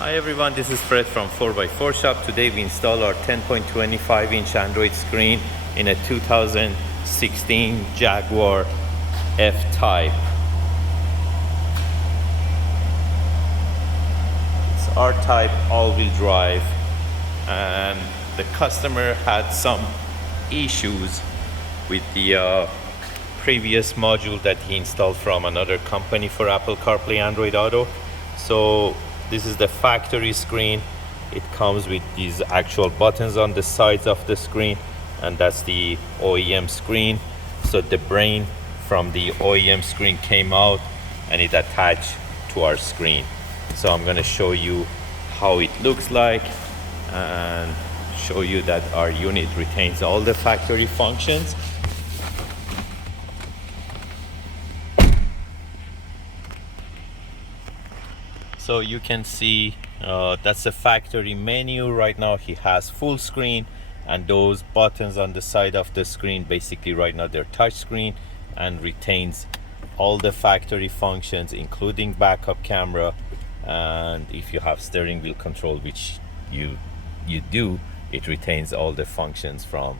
Hi everyone, this is Fred from 4x4Shop. Today we install our 10.25 inch Android screen in a 2016 Jaguar F-Type. It's R-Type all-wheel drive, and the customer had some issues with the previous module that he installed from another company for Apple Carplay Android Auto. So this is the factory screen. It comes with these actual buttons on the sides of the screen, and that's the OEM screen. So the brain from the OEM screen came out and it attached to our screen. So I'm going to show you how it looks like and show you that our unit retains all the factory functions. So you can see that's the factory menu. Right now he has full screen, and those buttons on the side of the screen, basically right now they're touch screen and retains all the factory functions, including backup camera. And if you have steering wheel control, which you do, it retains all the functions from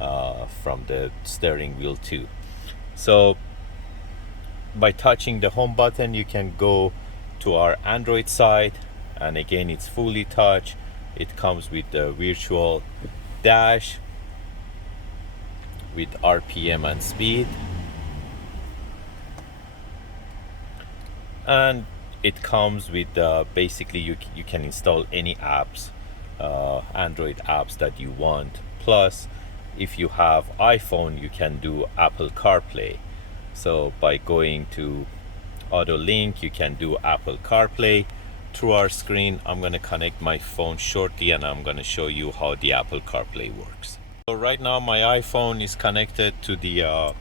the steering wheel too. So by touching the home button, you can go to our Android side, and again it's fully touch. It comes with the virtual dash with RPM and speed, and it comes with basically you can install any apps, Android apps that you want. Plus, if you have iPhone, you can do Apple CarPlay. So by going to Auto Link, you can do Apple CarPlay through our screen. I'm going to connect my phone shortly and I'm going to show you how the Apple CarPlay works. So right now my iPhone is connected to the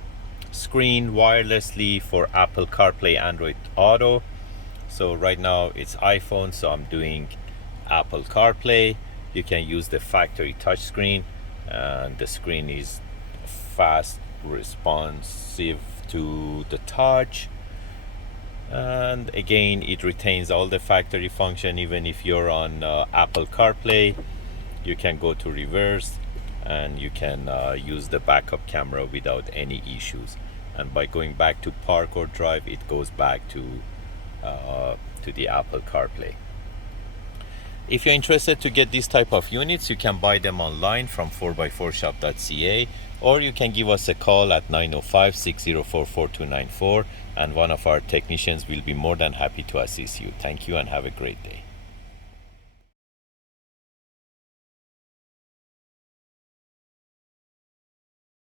screen wirelessly for Apple CarPlay Android Auto. So right now it's iPhone, so I'm doing Apple CarPlay. You can use the factory touch screen, and the screen is fast, responsive to the touch. And again, it retains all the factory function. Even if you're on Apple CarPlay, you can go to reverse and you can use the backup camera without any issues. And by going back to park or drive, it goes back to the Apple CarPlay. If you're interested to get this type of units, you can buy them online from 4x4Shop.ca, or you can give us a call at 905-604-4294, and one of our technicians will be more than happy to assist you. Thank you and have a great day.